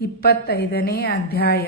25ನೇ ಅಧ್ಯಾಯ.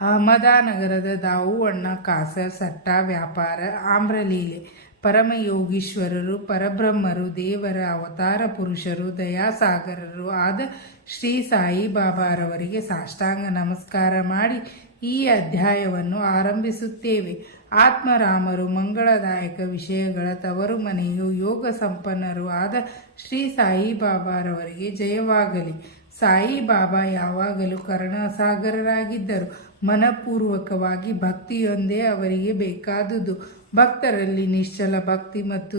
ಅಹಮದಾನಗರದ ದಾವುಅಣ್ಣ ಕಾಸರ್ ಸಟ್ಟ ವ್ಯಾಪಾರ ಆಮ್ರಲೀಲೆ. ಪರಮಯೋಗೀಶ್ವರರು, ಪರಬ್ರಹ್ಮರು, ದೇವರ ಅವತಾರ ಪುರುಷರು, ದಯಾಸಾಗರರು ಆದ ಶ್ರೀ ಸಾಯಿಬಾಬಾರವರಿಗೆ ಸಾಷ್ಟಾಂಗ ನಮಸ್ಕಾರ ಮಾಡಿ ಈ ಅಧ್ಯಾಯವನ್ನು ಆರಂಭಿಸುತ್ತೇವೆ. ಆತ್ಮರಾಮರು, ಮಂಗಳದಾಯಕ ವಿಷಯಗಳ ತವರು ಮನೆಯು, ಯೋಗ ಸಂಪನ್ನರು ಆದ ಶ್ರೀ ಸಾಯಿಬಾಬಾರವರಿಗೆ ಜಯವಾಗಲಿ. ಸಾಯಿಬಾಬಾ ಯಾವಾಗಲೂ ಕರುಣಾಸಾಗರರಾಗಿದ್ದರು. ಮನಪೂರ್ವಕವಾಗಿ ಭಕ್ತಿಯೊಂದೇ ಅವರಿಗೆ ಬೇಕಾದುದು. ಭಕ್ತರಲ್ಲಿ ನಿಶ್ಚಲ ಭಕ್ತಿ ಮತ್ತು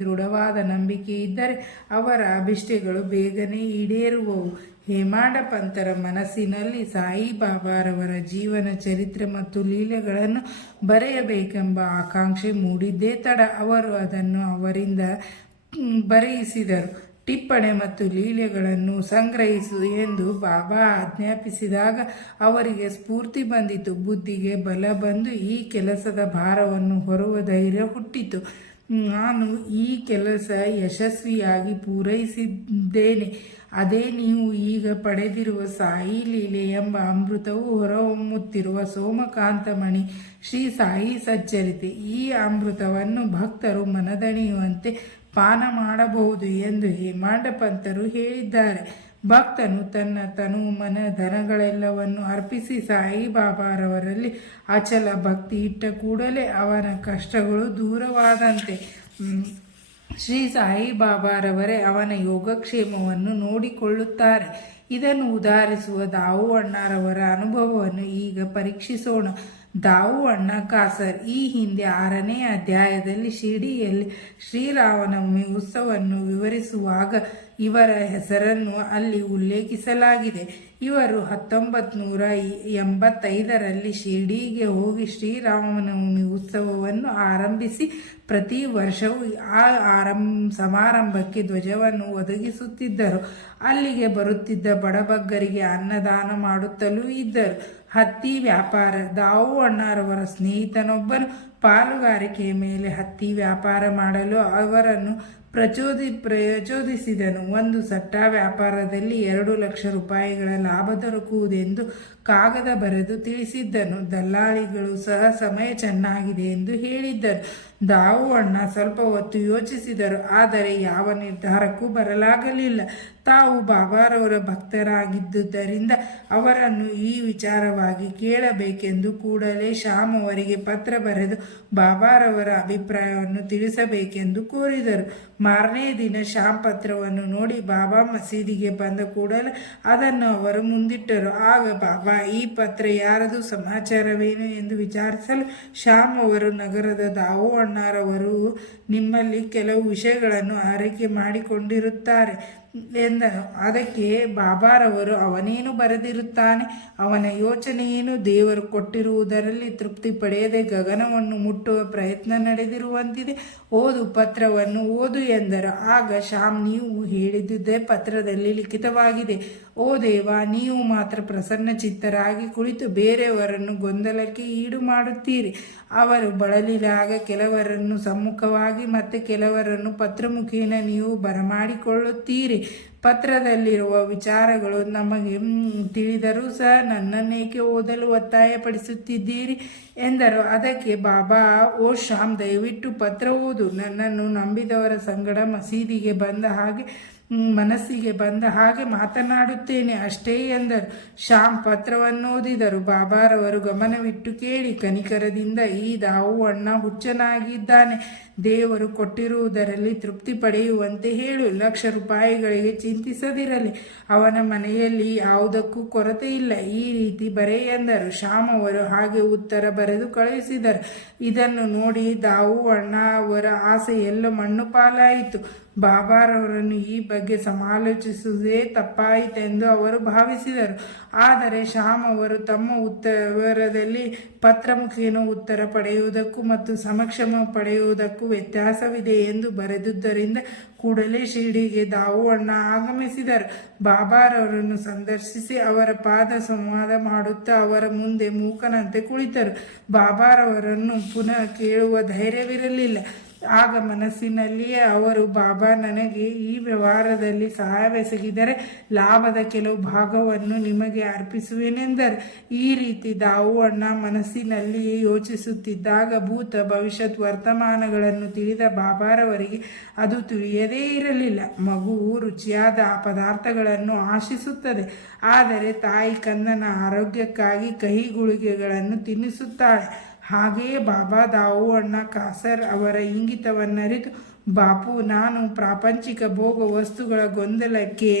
ದೃಢವಾದ ನಂಬಿಕೆ ಇದ್ದರೆ ಅವರ ಅಭಿಷ್ಟಗಳು ಬೇಗನೆ ಈಡೇರುವವು. ಹೇಮಾಡ ಪಂತರ ಮನಸ್ಸಿನಲ್ಲಿ ಸಾಯಿಬಾಬಾರವರ ಜೀವನ ಚರಿತ್ರೆ ಮತ್ತು ಲೀಲೆಗಳನ್ನು ಬರೆಯಬೇಕೆಂಬ ಆಕಾಂಕ್ಷೆ ಮೂಡಿದ್ದೇ ತಡ ಅವರು ಅದನ್ನು ಅವರಿಂದ ಬರೆಯಿಸಿದರು. ಟಿಪ್ಪಣಿ ಮತ್ತು ಲೀಲೆಗಳನ್ನು ಸಂಗ್ರಹಿಸು ಎಂದು ಬಾಬಾ ಆಜ್ಞಾಪಿಸಿದಾಗ ಅವರಿಗೆ ಸ್ಫೂರ್ತಿ ಬಂದಿತು. ಬುದ್ಧಿಗೆ ಬಲ ಬಂದು ಈ ಕೆಲಸದ ಭಾರವನ್ನು ಹೊರುವ ಧೈರ್ಯ ಹುಟ್ಟಿತು. ನಾನು ಈ ಕೆಲಸ ಯಶಸ್ವಿಯಾಗಿ ಪೂರೈಸಿದ್ದೇನೆ. ಅದೇ ನೀವು ಈಗ ಪಡೆದಿರುವ ಸಾಯಿ ಲೀಲೆ ಎಂಬ ಅಮೃತವು ಹೊರಹೊಮ್ಮುತ್ತಿರುವ ಸೋಮಕಾಂತಮಣಿ ಶ್ರೀ ಸಾಯಿ ಸಚ್ಚರಿತೆ. ಈ ಅಮೃತವನ್ನು ಭಕ್ತರು ಮನದಣಿಯುವಂತೆ ಪಾನ ಮಾಡಬಹುದು ಎಂದು ಹೇಮಾಡ ಪಂತರು ಹೇಳಿದ್ದಾರೆ. ಭಕ್ತನು ತನ್ನ ತನು ಮನ ಧನಗಳೆಲ್ಲವನ್ನು ಅರ್ಪಿಸಿ ಸಾಯಿಬಾಬಾರವರಲ್ಲಿ ಅಚಲ ಭಕ್ತಿ ಇಟ್ಟ ಕೂಡಲೇ ಅವನ ಕಷ್ಟಗಳು ದೂರವಾದಂತೆ. ಶ್ರೀ ಸಾಯಿಬಾಬಾರವರೇ ಅವನ ಯೋಗಕ್ಷೇಮವನ್ನು ನೋಡಿಕೊಳ್ಳುತ್ತಾರೆ. ಇದನ್ನು ಉದಾಹರಿಸುವ ದಾವುಅಣ್ಣರವರ ಅನುಭವವನ್ನು ಈಗ ಪರೀಕ್ಷಿಸೋಣ. ದಾವುಅಣ್ಣ ಕಾಸರ್ ಈ ಹಿಂದೆ 6ನೇ ಅಧ್ಯಾಯದಲ್ಲಿ ಶಿರ್ಡಿಯಲ್ಲಿ ಶ್ರೀರಾಮನವಮಿ ಉತ್ಸವವನ್ನು ವಿವರಿಸುವಾಗ ಇವರ ಹೆಸರನ್ನು ಅಲ್ಲಿ ಉಲ್ಲೇಖಿಸಲಾಗಿದೆ. ಇವರು 1985ರಲ್ಲಿ ಶಿರ್ಡಿಗೆ ಹೋಗಿ ಶ್ರೀರಾಮನವಮಿ ಉತ್ಸವವನ್ನು ಆರಂಭಿಸಿ ಪ್ರತಿ ವರ್ಷವೂ ಆ ಸಮಾರಂಭಕ್ಕೆ ಧ್ವಜವನ್ನು ಒದಗಿಸುತ್ತಿದ್ದರು. ಅಲ್ಲಿಗೆ ಬರುತ್ತಿದ್ದ ಬಡಬಗ್ಗರಿಗೆ ಅನ್ನದಾನ ಮಾಡುತ್ತಲೂ ಇದ್ದರು. ಹತ್ತಿ ವ್ಯಾಪಾರ. ದಾವುಅಣ್ಣರವರ ಸ್ನೇಹಿತನೊಬ್ಬನು ಪಾಲುಗಾರಿಕೆಯ ಮೇಲೆ ಹತ್ತಿ ವ್ಯಾಪಾರ ಮಾಡಲು ಅವರನ್ನು ಪ್ರಚೋದಿಸಿದನು. ಒಂದು ಸಟ್ಟ ವ್ಯಾಪಾರದಲ್ಲಿ 2 ಲಕ್ಷ ರೂಪಾಯಿಗಳ ಲಾಭ ದೊರಕುವುದೆಂದು ಕಾಗದ ಬರೆದು ತಿಳಿಸಿದ್ದನು. ದಲ್ಲಾಳಿಗಳು ಸಹ ಸಮಯ ಚೆನ್ನಾಗಿದೆ ಎಂದು ಹೇಳಿದ್ದರು. ದಾವುಅಣ್ಣ ಸ್ವಲ್ಪ ಹೊತ್ತು ಯೋಚಿಸಿದರು. ಆದರೆ ಯಾವ ನಿರ್ಧಾರಕ್ಕೂ ಬರಲಾಗಲಿಲ್ಲ. ತಾವು ಬಾಬಾರವರ ಭಕ್ತರಾಗಿದ್ದುದರಿಂದ ಅವರನ್ನು ಈ ವಿಚಾರವಾಗಿ ಕೇಳಬೇಕೆಂದು ಕೂಡಲೇ ಶ್ಯಾಮ್ ಅವರಿಗೆ ಪತ್ರ ಬರೆದು ಬಾಬಾರವರ ಅಭಿಪ್ರಾಯವನ್ನು ತಿಳಿಸಬೇಕೆಂದು ಕೋರಿದರು. ಮಾರನೇ ದಿನ ಶ್ಯಾಮ್ ಪತ್ರವನ್ನು ನೋಡಿ ಬಾಬಾ ಮಸೀದಿಗೆ ಬಂದ ಕೂಡಲೇ ಅದನ್ನು ಅವರು ಮುಂದಿಟ್ಟರು. ಆಗ ಬಾಬಾ, ಈ ಪತ್ರ ಯಾರದು, ಸಮಾಚಾರವೇನು ಎಂದು ವಿಚಾರಿಸಲು ಶ್ಯಾಮ್ ಅವರು, ನಗರದ ದಾವುಅಣ್ಣರವರು ನಿಮ್ಮಲ್ಲಿ ಕೆಲವು ವಿಷಯಗಳನ್ನು ಆರೈಕೆ ಮಾಡಿಕೊಂಡಿರುತ್ತಾರೆ ಎಂದನು. ಅದಕ್ಕೆ ಬಾಬಾರವರು, ಅವನೇನು ಬರೆದಿರುತ್ತಾನೆ, ಅವನ ಯೋಚನೆ ಏನು, ದೇವರು ಕೊಟ್ಟಿರುವುದರಲ್ಲಿ ತೃಪ್ತಿ ಪಡೆಯದೆ ಗಗನವನ್ನು ಮುಟ್ಟುವ ಪ್ರಯತ್ನ ನಡೆದಿರುವಂತಿದೆ, ಓದು, ಪತ್ರವನ್ನು ಓದು ಎಂದರು. ಆಗ ಶ್ಯಾಮ್, ನೀವು ಹೇಳಿದ್ದೇ ಪತ್ರದಲ್ಲಿ ಲಿಖಿತವಾಗಿದೆ. ಓ ದೇವ, ನೀವು ಮಾತ್ರ ಪ್ರಸನ್ನ ಚಿತ್ತರಾಗಿ ಕುಳಿತು ಬೇರೆಯವರನ್ನು ಗೊಂದಲಕ್ಕೆ ಈಡು ಮಾಡುತ್ತೀರಿ. ಅವರು ಬಳಲಿದಾಗ ಕೆಲವರನ್ನು ಸಮ್ಮುಖವಾಗಿ ಮತ್ತೆ ಕೆಲವರನ್ನು ಪತ್ರಮುಖೇನ ನೀವು ಬರಮಾಡಿಕೊಳ್ಳುತ್ತೀರಿ. ಪತ್ರದಲ್ಲಿರುವ ವಿಚಾರಗಳು ನಮಗೆ ತಿಳಿದರೂ ಸಹ ನನ್ನನ್ನೇಕೆ ಓದಲು ಒತ್ತಾಯಪಡಿಸುತ್ತಿದ್ದೀರಿ ಎಂದರು. ಅದಕ್ಕೆ ಬಾಬಾ, ಓ ಶ್ಯಾಮ್, ದಯವಿಟ್ಟು ಪತ್ರ ಓದು. ನನ್ನನ್ನು ನಂಬಿದವರ ಸಂಗಡ ಮನಸ್ಸಿಗೆ ಬಂದ ಹಾಗೆ ಮಾತನಾಡುತ್ತೇನೆ ಅಷ್ಟೇ ಎಂದರು. ಶ್ಯಾಮ್ ಪತ್ರವನ್ನು ಓದಿದರು. ಬಾಬಾರವರು ಗಮನವಿಟ್ಟು ಕೇಳಿ, ಕನಿಕರದಿಂದ, ಈ ದಾವುಅಣ್ಣ ಹುಚ್ಚನಾಗಿದ್ದಾನೆ. ದೇವರು ಕೊಟ್ಟಿರುವುದರಲ್ಲಿ ತೃಪ್ತಿ ಪಡೆಯುವಂತೆ ಹೇಳು. 1 ಲಕ್ಷ ರೂಪಾಯಿಗಳಿಗೆ ಚಿಂತಿಸದಿರಲಿ. ಅವನ ಮನೆಯಲ್ಲಿ ಯಾವುದಕ್ಕೂ ಕೊರತೆ ಇಲ್ಲ. ಈ ರೀತಿ ಬರೆ ಎಂದರು. ಶ್ಯಾಮ್ ಅವರು ಹಾಗೆ ಉತ್ತರ ಬರೆದು ಕಳುಹಿಸಿದರು. ಇದನ್ನು ನೋಡಿ ದಾವುಅಣ್ಣ ಅವರ ಆಸೆ ಎಲ್ಲ ಮಣ್ಣು ಪಾಲಾಯಿತು. ಬಾಬಾರವರನ್ನು ಈ ಬಗ್ಗೆ ಸಮಾಲೋಚಿಸುವುದೇ ತಪ್ಪಾಯಿತೆಂದು ಅವರು ಭಾವಿಸಿದರು. ಆದರೆ ಶ್ಯಾಮ್ ಅವರು ತಮ್ಮ ಉತ್ತರದಲ್ಲಿ ಪತ್ರಮುಖೇನ ಉತ್ತರ ಪಡೆಯುವುದಕ್ಕೂ ಮತ್ತು ಸಮಕ್ಷಮ ಪಡೆಯುವುದಕ್ಕೂ ವ್ಯತ್ಯಾಸವಿದೆ ಎಂದು ಬರೆದುದರಿಂದ ಕೂಡಲೇ ಶಿರ್ಡಿಗೆ ದಾವುಅಣ್ಣ ಆಗಮಿಸಿದರು. ಬಾಬಾರವರನ್ನು ಸಂದರ್ಶಿಸಿ ಅವರ ಪಾದ ಸಂವಾದ ಮಾಡುತ್ತಾ ಅವರ ಮುಂದೆ ಮೂಕನಂತೆ ಕುಳಿತರು. ಬಾಬಾರವರನ್ನು ಪುನಃ ಕೇಳುವ ಧೈರ್ಯವಿರಲಿಲ್ಲ. ಆಗ ಮನಸ್ಸಿನಲ್ಲಿಯೇ ಅವರು, ಬಾಬಾ, ನನಗೆ ಈ ವ್ಯವಹಾರದಲ್ಲಿ ಸಹಾಯವೆಸಗಿದರೆ ಲಾಭದ ಕೆಲವು ಭಾಗವನ್ನು ನಿಮಗೆ ಅರ್ಪಿಸುವೆನೆಂದರು. ಈ ರೀತಿ ದಾವು ಅಣ್ಣ ಮನಸ್ಸಿನಲ್ಲಿಯೇ ಯೋಚಿಸುತ್ತಿದ್ದಾಗ ಭೂತ ಭವಿಷ್ಯತ್ ವರ್ತಮಾನಗಳನ್ನು ತಿಳಿದ ಬಾಬಾರವರಿಗೆ ಅದು ತಿಳಿಯದೇ ಇರಲಿಲ್ಲ. ಮಗುವು ರುಚಿಯಾದ ಪದಾರ್ಥಗಳನ್ನು ಆಶಿಸುತ್ತದೆ, ಆದರೆ ತಾಯಿ ಕಂದನ ಆರೋಗ್ಯಕ್ಕಾಗಿ ಕಹಿ ಗುಳಿಗೆಗಳನ್ನು ತಿನ್ನಿಸುತ್ತಾಳೆ. ಹಾಗೆಯೇ ಬಾಬಾ ದಾವು ಅಣ್ಣ ಕಾಸರ್ ಅವರ ಇಂಗಿತವನ್ನರಿತು, ಬಾಪು, ನಾನು ಪ್ರಾಪಂಚಿಕ ಭೋಗ ವಸ್ತುಗಳ ಗೊಂದಲಕ್ಕೆ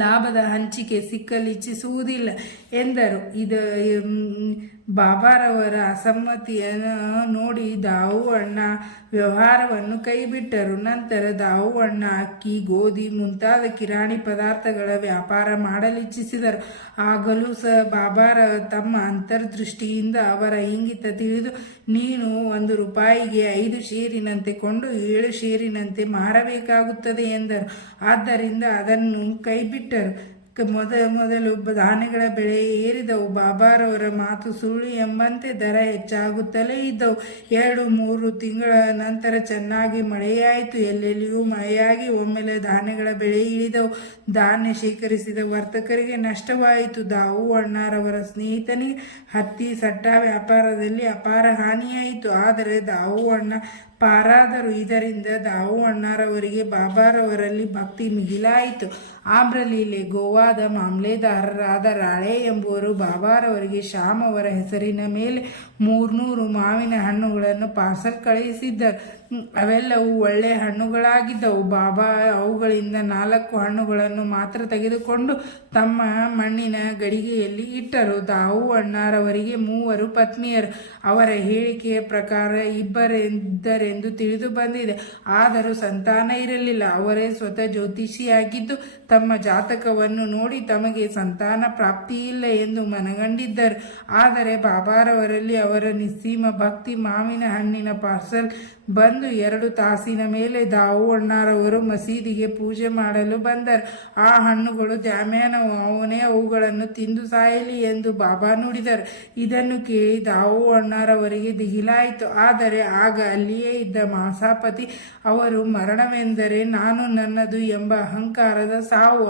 ಲಾಭದ ಹಂಚಿಕೆ ಸಿಕ್ಕಲಿಚ್ಛಿಸುವುದಿಲ್ಲ ಎಂದರು. ಬಾಬಾರವರ ಅಸಮ್ಮತಿಯನ್ನು ನೋಡಿ ದಾವು ಅಣ್ಣ ವ್ಯವಹಾರವನ್ನು ಕೈಬಿಟ್ಟರು. ನಂತರ ದಾವು ಅಣ್ಣ ಅಕ್ಕಿ, ಗೋಧಿ ಮುಂತಾದ ಕಿರಾಣಿ ಪದಾರ್ಥಗಳ ವ್ಯಾಪಾರ ಮಾಡಲಿಚ್ಛಿಸಿದರು. ಆಗಲೂ ಸಹ ಬಾಬಾರ ತಮ್ಮ ಅಂತರ್ದೃಷ್ಟಿಯಿಂದ ಅವರ ಇಂಗಿತ ತಿಳಿದು, ನೀನು 1 ರೂಪಾಯಿಗೆ 5 ಶೇರಿನಂತೆ ಕೊಂಡು 7 ಶೇರಿನಂತೆ ಮಾರಬೇಕಾಗುತ್ತದೆ ಎಂದರು. ಆದ್ದರಿಂದ ಅದನ್ನು ಕೈಬಿಟ್ಟರು. ಮೊದಲು ಧಾನ್ಯಗಳ ಬೆಲೆ ಏರಿದವು. ಬಾಬಾರವರ ಮಾತು ಸುಳ್ಳು ಎಂಬಂತೆ ದರ ಹೆಚ್ಚಾಗುತ್ತಲೇ ಇದ್ದವು. 2-3 ತಿಂಗಳ ನಂತರ ಚೆನ್ನಾಗಿ ಮಳೆಯಾಯಿತು. ಎಲ್ಲೆಲ್ಲಿಯೂ ಮಳೆಯಾಗಿ ಒಮ್ಮೆಲೆ ಧಾನ್ಯಗಳ ಬೆಲೆ ಇಳಿದವು. ಧಾನ್ಯ ಶೇಖರಿಸಿದ ವರ್ತಕರಿಗೆ ನಷ್ಟವಾಯಿತು. ದಾವು ಅಣ್ಣರವರ ಸ್ನೇಹಿತನಿಗೆ ಹತ್ತಿ ಸಟ್ಟ ವ್ಯಾಪಾರದಲ್ಲಿ ಅಪಾರ ಹಾನಿಯಾಯಿತು. ಆದರೆ ದಾವು ಅಣ್ಣ ಪಾರಾದರು. ಇದರಿಂದ ದಾವು ಅಣ್ಣರವರಿಗೆ ಬಾಬಾರವರಲ್ಲಿ ಭಕ್ತಿ ಮಿಗಿಲಾಯಿತು. ಆಮ್ರಲೀಲೆ ಗೋವಾದ ಮಾಮ್ಲೆದಾರರಾದ ರಾಳೆ ಎಂಬುವರು ಬಾಬಾರವರಿಗೆ ಶ್ಯಾಮ್ ಅವರ ಹೆಸರಿನ ಮೇಲೆ 300 ಮಾವಿನ ಹಣ್ಣುಗಳನ್ನು ಪಾರ್ಸಲ್ ಕಳುಹಿಸಿದ್ದರು. ಅವೆಲ್ಲವೂ ಒಳ್ಳೆಯ ಹಣ್ಣುಗಳಾಗಿದ್ದವು. ಬಾಬಾ ಅವುಗಳಿಂದ 4 ಹಣ್ಣುಗಳನ್ನು ಮಾತ್ರ ತೆಗೆದುಕೊಂಡು ತಮ್ಮ ಮಣ್ಣಿನ ಗಡಿಗೆಯಲ್ಲಿ ಇಟ್ಟರು. ದಾವು ಅಣ್ಣರವರಿಗೆ 3 ಪತ್ನಿಯರು. ಅವರ ಹೇಳಿಕೆಯ ಪ್ರಕಾರ 2 ಇದ್ದರೆಂದು ತಿಳಿದು ಬಂದಿದೆ. ಆದರೂ ಸಂತಾನ ಇರಲಿಲ್ಲ. ಅವರೇ ಸ್ವತಃ ಜ್ಯೋತಿಷಿಯಾಗಿದ್ದು ತಮ್ಮ ಜಾತಕವನ್ನು ನೋಡಿ ತಮಗೆ ಸಂತಾನ ಪ್ರಾಪ್ತಿಯಿಲ್ಲ ಎಂದು ಮನಗಂಡಿದ್ದರು. ಆದರೆ ಬಾಬಾರವರಲ್ಲಿ ಅವರ ನಿಸ್ಸೀಮ ಭಕ್ತಿ. ಮಾವಿನ ಹಣ್ಣಿನ ಪಾರ್ಸಲ್ ಬಂದು 2 ತಾಸಿನ ಮೇಲೆ ದಾವು ಅಣ್ಣರವರು ಮಸೀದಿಗೆ ಪೂಜೆ ಮಾಡಲು ಬಂದರು. ಆ ಹಣ್ಣುಗಳು ದ್ಯಾಮ್ಯಾನವು, ಅವನೇ ಅವುಗಳನ್ನು ತಿಂದು ಸಾಯಲಿ ಎಂದು ಬಾಬಾ ನುಡಿದರು. ಇದನ್ನು ಕೇಳಿ ದಾವು ಅಣ್ಣರವರಿಗೆ ದಿಗಿಲಾಯಿತು. ಆದರೆ ಆಗ ಅಲ್ಲಿಯೇ ಇದ್ದ ಮಾಸಾಪತಿ ಅವರು, ಮರಣವೆಂದರೆ ನಾನು ನನ್ನದು ಎಂಬ ಅಹಂಕಾರದ ಸಾವು.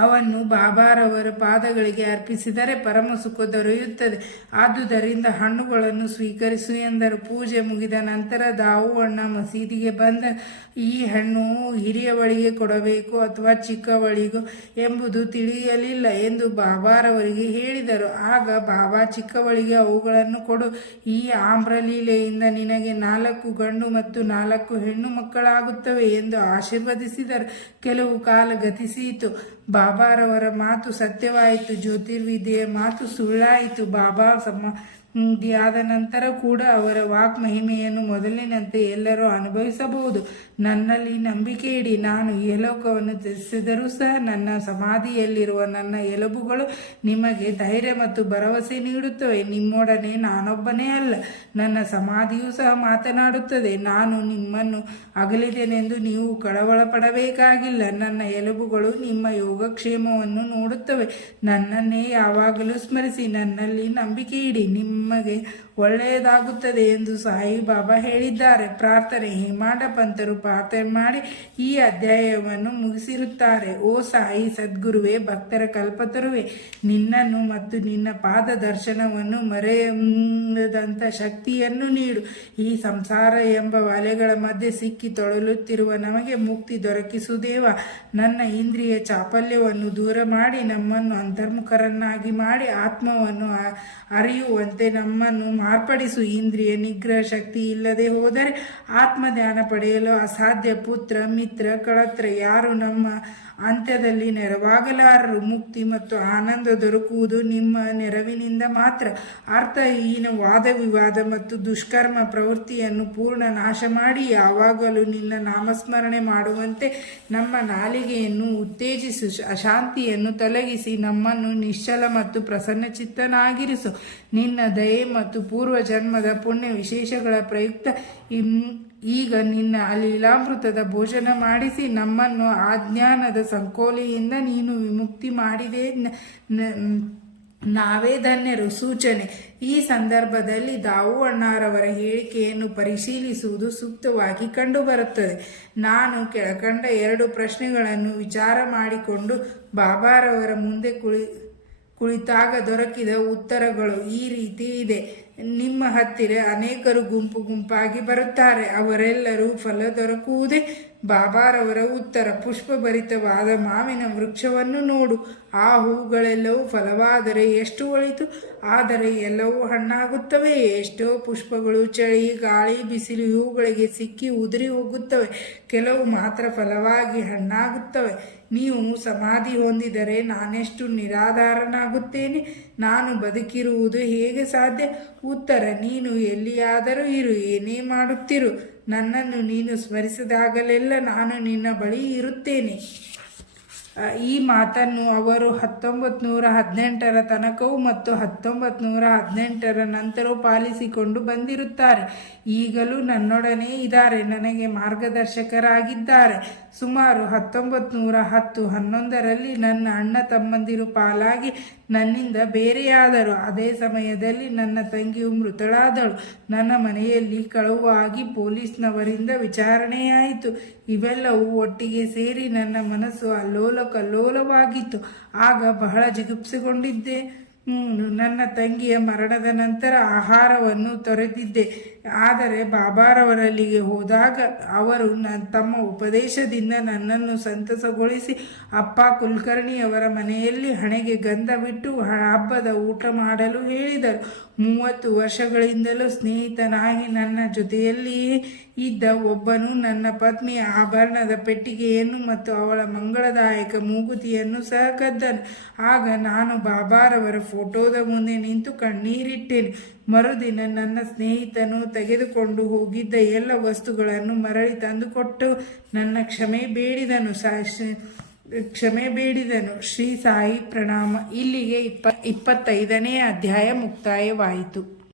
ಅವನ್ನು ಬಾಬಾರವರ ಪಾದಗಳಿಗೆ ಅರ್ಪಿಸಿದರೆ ಪರಮ ಸುಖ ದೊರೆಯುತ್ತದೆ. ಆದುದರಿಂದ ಹಣ್ಣುಗಳನ್ನು ಸ್ವೀಕರಿಸು ಎಂದರು. ಪೂಜೆ ಮುಗಿದ ನಂತರ ದಾವು ಅಣ್ಣ ಮಸೀದಿಗೆ ಬಂದ. ಈ ಹಣ್ಣು ಹಿರಿಯವಳಿಗೆ ಕೊಡಬೇಕು ಅಥವಾ ಚಿಕ್ಕವಳಿಗೂ ಎಂಬುದು ತಿಳಿಯಲಿಲ್ಲ ಎಂದು ಬಾಬಾರವರಿಗೆ ಹೇಳಿದರು. ಆಗ ಬಾಬಾ, ಚಿಕ್ಕವಳಿಗೆ ಅವುಗಳನ್ನು ಕೊಡು. ಈ ಆಮ್ರಲೀಲೆಯಿಂದ ನಿನಗೆ 4 ಗಂಡು ಮತ್ತು 4 ಹೆಣ್ಣು ಮಕ್ಕಳಾಗುತ್ತವೆ ಎಂದು ಆಶೀರ್ವದಿಸಿದರು. ಕೆಲವು ಕಾಲ ಗತಿಸಿಯಿತು. ಬಾಬಾರವರ ಮಾತು ಸತ್ಯವಾಯಿತು. ಜ್ಯೋತಿರ್ವಿದ್ಯೆಯ ಮಾತು ಸುಳ್ಳಾಯಿತು. ಬಾಬಾ ಸಮಾಧಿಯಾದ ನಂತರ ಕೂಡ ಅವರ ವಾಕ್ ಮಹಿಮೆಯನ್ನು ಮೊದಲಿನಂತೆ ಎಲ್ಲರೂ ಅನುಭವಿಸಬಹುದು. ನನ್ನಲ್ಲಿ ನಂಬಿಕೆ ಇಡಿ. ನಾನು ಇಹಲೋಕವನ್ನು ತ್ಯಜಿಸಿದರೂ ಸಹ ನನ್ನ ಸಮಾಧಿಯಲ್ಲಿರುವ ನನ್ನ ಎಲುಬುಗಳು ನಿಮಗೆ ಧೈರ್ಯ ಮತ್ತು ಭರವಸೆ ನೀಡುತ್ತವೆ. ನಿಮ್ಮೊಡನೆ ನಾನೊಬ್ಬನೇ ಅಲ್ಲ, ನನ್ನ ಸಮಾಧಿಯೂ ಸಹ ಮಾತನಾಡುತ್ತದೆ. ನಾನು ನಿಮ್ಮನ್ನು ಅಗಲಿದೆನೆಂದು ನೀವು ಕಳವಳ ಪಡಬೇಕಾಗಿಲ್ಲ. ನನ್ನ ಎಲುಬುಗಳು ನಿಮ್ಮ ಯೋಗಕ್ಷೇಮವನ್ನು ನೋಡುತ್ತವೆ. ನನ್ನನ್ನೇ ಯಾವಾಗಲೂ ಸ್ಮರಿಸಿ, ನನ್ನಲ್ಲಿ ನಂಬಿಕೆ ಇಡಿ, ನಿಮಗೆ ಒಳ್ಳೆಯದಾಗುತ್ತದೆ ಎಂದು ಸಾಯಿಬಾಬಾ ಹೇಳಿದ್ದಾರೆ. ಪ್ರಾರ್ಥನೆ. ಹೇಮಾಡ ಪಂತರು ಪ್ರಾರ್ಥನೆ ಮಾಡಿ ಈ ಅಧ್ಯಾಯವನ್ನು ಮುಗಿಸಿರುತ್ತಾರೆ. ಓ ಸಾಯಿ ಸದ್ಗುರುವೇ, ಭಕ್ತರ ಕಲ್ಪತರುವೆ, ನಿನ್ನನ್ನು ಮತ್ತು ನಿನ್ನ ಪಾದ ದರ್ಶನವನ್ನು ಮರೆಯದಂಥ ಶಕ್ತಿಯನ್ನು ನೀಡು. ಈ ಸಂಸಾರ ಎಂಬ ವಲೆಗಳ ಮಧ್ಯೆ ಸಿಕ್ಕಿ ತೊಳಲುತ್ತಿರುವ ನಮಗೆ ಮುಕ್ತಿ ದೊರಕಿಸುದೇವ. ನನ್ನ ಇಂದ್ರಿಯ ಚಾಪಲ್ಯವನ್ನು ದೂರ ಮಾಡಿ ನಮ್ಮನ್ನು ಅಂತರ್ಮುಖರನ್ನಾಗಿ ಮಾಡಿ ಆತ್ಮವನ್ನು ಅರಿಯುವಂತೆ ನಮ್ಮನ್ನು ಮಾರ್ಪಡಿಸು. ಇಂದ್ರಿಯ ನಿಗ್ರಹ ಶಕ್ತಿ ಇಲ್ಲದೆ ಹೋದರೆ ಆತ್ಮಧ್ಯಾನ ಪಡೆಯಲು ಅಸಾಧ್ಯ. ಪುತ್ರ, ಮಿತ್ರ, ಕಳತ್ರ ಯಾರು ನಮ್ಮ ಅಂತ್ಯದಲ್ಲಿ ನೆರವಾಗಲಾರರು. ಮುಕ್ತಿ ಮತ್ತು ಆನಂದ ದೊರಕುವುದು ನಿಮ್ಮ ನೆರವಿನಿಂದ ಮಾತ್ರ. ಅರ್ಥಹೀನ ವಾದ ವಿವಾದ ಮತ್ತು ದುಷ್ಕರ್ಮ ಪ್ರವೃತ್ತಿಯನ್ನು ಪೂರ್ಣ ನಾಶ ಮಾಡಿ ಯಾವಾಗಲೂ ನಿನ್ನ ನಾಮಸ್ಮರಣೆ ಮಾಡುವಂತೆ ನಮ್ಮ ನಾಲಿಗೆಯನ್ನು ಉತ್ತೇಜಿಸು. ಅಶಾಂತಿಯನ್ನು ತೊಲಗಿಸಿ ನಮ್ಮನ್ನು ನಿಶ್ಚಲ ಮತ್ತು ಪ್ರಸನ್ನಚಿತ್ತನಾಗಿರಿಸು. ನಿನ್ನ ದಯೆ ಮತ್ತು ಪೂರ್ವ ಜನ್ಮದ ಪುಣ್ಯ ವಿಶೇಷಗಳ ಪ್ರಯುಕ್ತ ಈಗ ನಿನ್ನ ಲೀಲಾಮೃತದ ಭೋಜನ ಮಾಡಿಸಿ ನಮ್ಮನ್ನು ಅಜ್ಞಾನದ ಸಂಕೋಲೆಯಿಂದ ನೀನು ವಿಮುಕ್ತಿ ಮಾಡಿದೆ. ನಾವೇ ಧನ್ಯರು. ಸೂಚನೆ: ಈ ಸಂದರ್ಭದಲ್ಲಿ ದಾವು ಅಣ್ಣಾರವರ ಹೇಳಿಕೆಯನ್ನು ಪರಿಶೀಲಿಸುವುದು ಸೂಕ್ತವಾಗಿ ಕಂಡುಬರುತ್ತದೆ. ನಾನು ಕೆಳಕಂಡ 2 ಪ್ರಶ್ನೆಗಳನ್ನು ವಿಚಾರ ಮಾಡಿಕೊಂಡು ಬಾಬಾರವರ ಮುಂದೆ ಕುಳಿತಾಗ ದೊರಕಿದ ಉತ್ತರಗಳು ಈ ರೀತಿ ಇದೆ. ನಿಮ್ಮ ಹತ್ತಿರ ಅನೇಕರು ಗುಂಪಾಗಿ ಬರುತ್ತಾರೆ. ಅವರೆಲ್ಲರೂ ಫಲ ದೊರಕುವುದೇ? ಬಾಬಾರವರ ಉತ್ತರ: ಪುಷ್ಪಭರಿತವಾದ ಮಾವಿನ ವೃಕ್ಷವನ್ನು ನೋಡು. ಆ ಹೂಗಳೆಲ್ಲವೂ ಫಲವಾದರೆ ಎಷ್ಟು ಒಳಿತು. ಆದರೆ ಎಲ್ಲವೂ ಹಣ್ಣಾಗುತ್ತವೆ. ಎಷ್ಟೋ ಪುಷ್ಪಗಳು ಚಳಿ, ಗಾಳಿ, ಬಿಸಿಲು ಇವುಗಳಿಗೆ ಸಿಕ್ಕಿ ಉದುರಿ ಹೋಗುತ್ತವೆ. ಕೆಲವು ಮಾತ್ರ ಫಲವಾಗಿ ಹಣ್ಣಾಗುತ್ತವೆ. ನೀವು ಸಮಾಧಿ ಹೊಂದಿದರೆ ನಾನೆಷ್ಟು ನಿರಾಧಾರನಾಗುತ್ತೇನೆ. ನಾನು ಬದುಕಿರುವುದು ಹೇಗೆ ಸಾಧ್ಯ? ಉತ್ತರ: ನೀನು ಎಲ್ಲಿಯಾದರೂ ಇರು, ಏನೇ ಮಾಡುತ್ತಿರು, ನನ್ನನ್ನು ನೀನು ಸ್ಮರಿಸಿದಾಗಲೆಲ್ಲ ನಾನು ನಿನ್ನ ಬಳಿ ಇರುತ್ತೇನೆ. ಈ ಮಾತನ್ನು ಅವರು 1918 ತನಕವೂ ಮತ್ತು 1918 ನಂತರವೂ ಪಾಲಿಸಿಕೊಂಡು ಬಂದಿರುತ್ತಾರೆ. ಈಗಲೂ ನನ್ನೊಡನೆ ಇದ್ದಾರೆ, ನನಗೆ ಮಾರ್ಗದರ್ಶಕರಾಗಿದ್ದಾರೆ. ಸುಮಾರು 1910-11ರಲ್ಲಿ ನನ್ನ ಅಣ್ಣ ತಮ್ಮಂದಿರು ಪಾಲಾಗಿ ನನ್ನಿಂದ ಬೇರೆಯಾದರು. ಅದೇ ಸಮಯದಲ್ಲಿ ನನ್ನ ತಂಗಿಯು ಮೃತಳಾದಳು. ನನ್ನ ಮನೆಯಲ್ಲಿ ಕಳುವಾಗಿ ಪೊಲೀಸ್ನವರಿಂದ ವಿಚಾರಣೆಯಾಯಿತು. ಇವೆಲ್ಲವೂ ಒಟ್ಟಿಗೆ ಸೇರಿ ನನ್ನ ಮನಸ್ಸು ಕಲ್ಲೋಲವಾಗಿತ್ತು. ಆಗ ಬಹಳ ಜಿಗುಪ್ಸೆಗೊಂಡಿದ್ದೆ. ನನ್ನ ತಂಗಿಯ ಮರಣದ ನಂತರ ಆಹಾರವನ್ನು ತೊರೆದಿದ್ದೆ. ಆದರೆ ಬಾಬಾರವರಲ್ಲಿಗೆ ಹೋದಾಗ ಅವರು ತಮ್ಮ ಉಪದೇಶದಿಂದ ನನ್ನನ್ನು ಸಂತಸಗೊಳಿಸಿ ಅಪ್ಪ ಕುಲಕರ್ಣಿಯವರ ಮನೆಯಲ್ಲಿ ಹಣೆಗೆ ಗಂಧ ಬಿಟ್ಟು ಹಬ್ಬದ ಊಟ ಮಾಡಲು ಹೇಳಿದರು. 30 ವರ್ಷಗಳಿಂದಲೂ ಸ್ನೇಹಿತನಾಗಿ ನನ್ನ ಜೊತೆಯಲ್ಲಿಯೇ ಇದ್ದ ಒಬ್ಬನು ನನ್ನ ಪತ್ನಿಯ ಆಭರಣದ ಪೆಟ್ಟಿಗೆಯನ್ನು ಮತ್ತು ಅವಳ ಮಂಗಳದಾಯಕ ಮೂಗುತಿಯನ್ನು ಸಹ ಕದ್ದನು. ಆಗ ನಾನು ಬಾಬಾರವರ ಫೋಟೋದ ಮುಂದೆ ನಿಂತು ಕಣ್ಣೀರಿಟ್ಟೆನು. ಮರುದಿನ ನನ್ನ ಸ್ನೇಹಿತನು ತೆಗೆದುಕೊಂಡು ಹೋಗಿದ್ದ ಎಲ್ಲ ವಸ್ತುಗಳನ್ನು ಮರಳಿ ತಂದುಕೊಟ್ಟು ನನ್ನ ಕ್ಷಮೆ ಬೇಡಿದನು. ಶ್ರೀ ಸಾಯಿ ಪ್ರಣಾಮ. ಇಲ್ಲಿಗೆ 25ನೇ ಅಧ್ಯಾಯ ಮುಕ್ತಾಯವಾಯಿತು.